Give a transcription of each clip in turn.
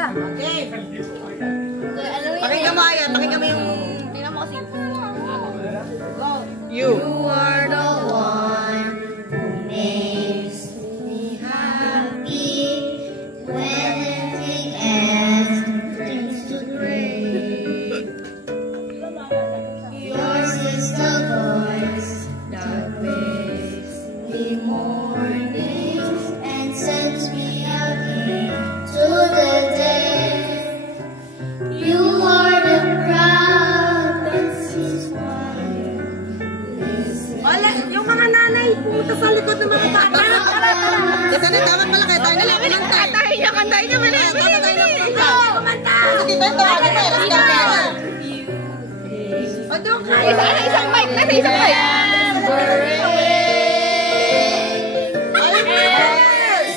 ka. Okay. Pakinggan mo, Aya. Pakinggan mo yung... Tingnan mo kasi. You. You are the one who makes me happy when everything else turns to gray. Yours is the voice that wakes me mornings and sends me out into the day. You are the crowd that sees Wala, yung mga nanay pumunta sa likod ng mga bata. Ito na, dapat pala kayo tayo na kumanta. Kantahin niya, mali. Kumanta. Hindi ba ito? Ano ba? Let's go na. O, doon ka. Isang mic. Nasa isang mic.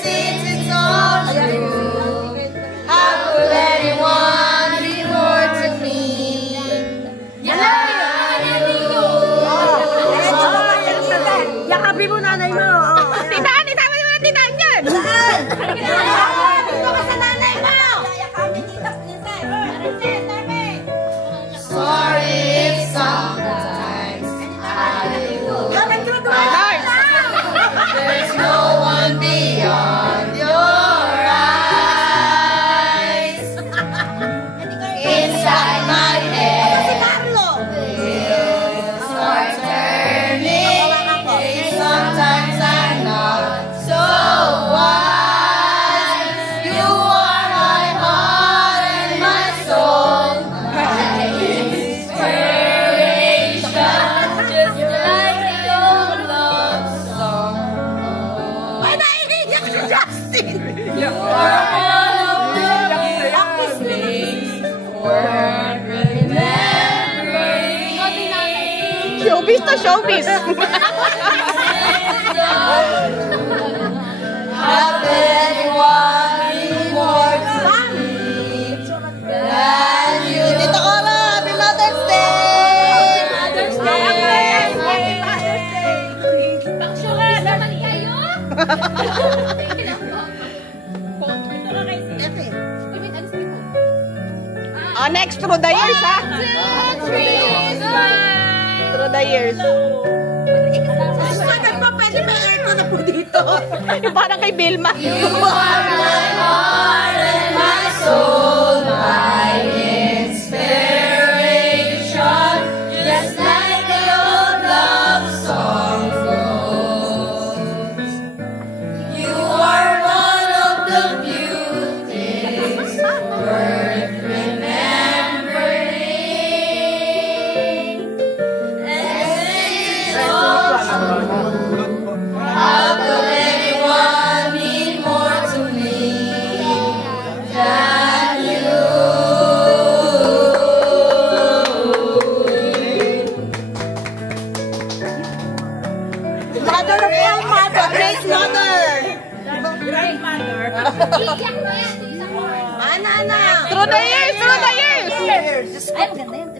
since it's all you. How could anyone be more to me? Yakapin mo nanay mo. Titaan, isama mo na titaan dyan. Ito ka sa nanay mo. Sorry if sometimes there's no one beyond your eyes. Inside my head, wheels start turning. Sometimes I'm not so wise. You are my heart and my soul, my inspiration, just like the old love song. Ay, naiiyak si Justin. You are one of the few things worth remembering. Showbiz to showbiz. Have anyone be more to me than you? Tita Cora, Happy Mother's Day! Mother's Day! Oh, next through the years, ha? Through the years. Pwede ba aircon na po dito? Yung parang kay Vilma. You are my heart and my soul, my inspiration, just like the old love song goes. You are one of the few things worth remembering. And since it's all true, how could anyone mean more to me than you? Mother of all mother, great mother! Through the years, through the years. Ay, maganda yun.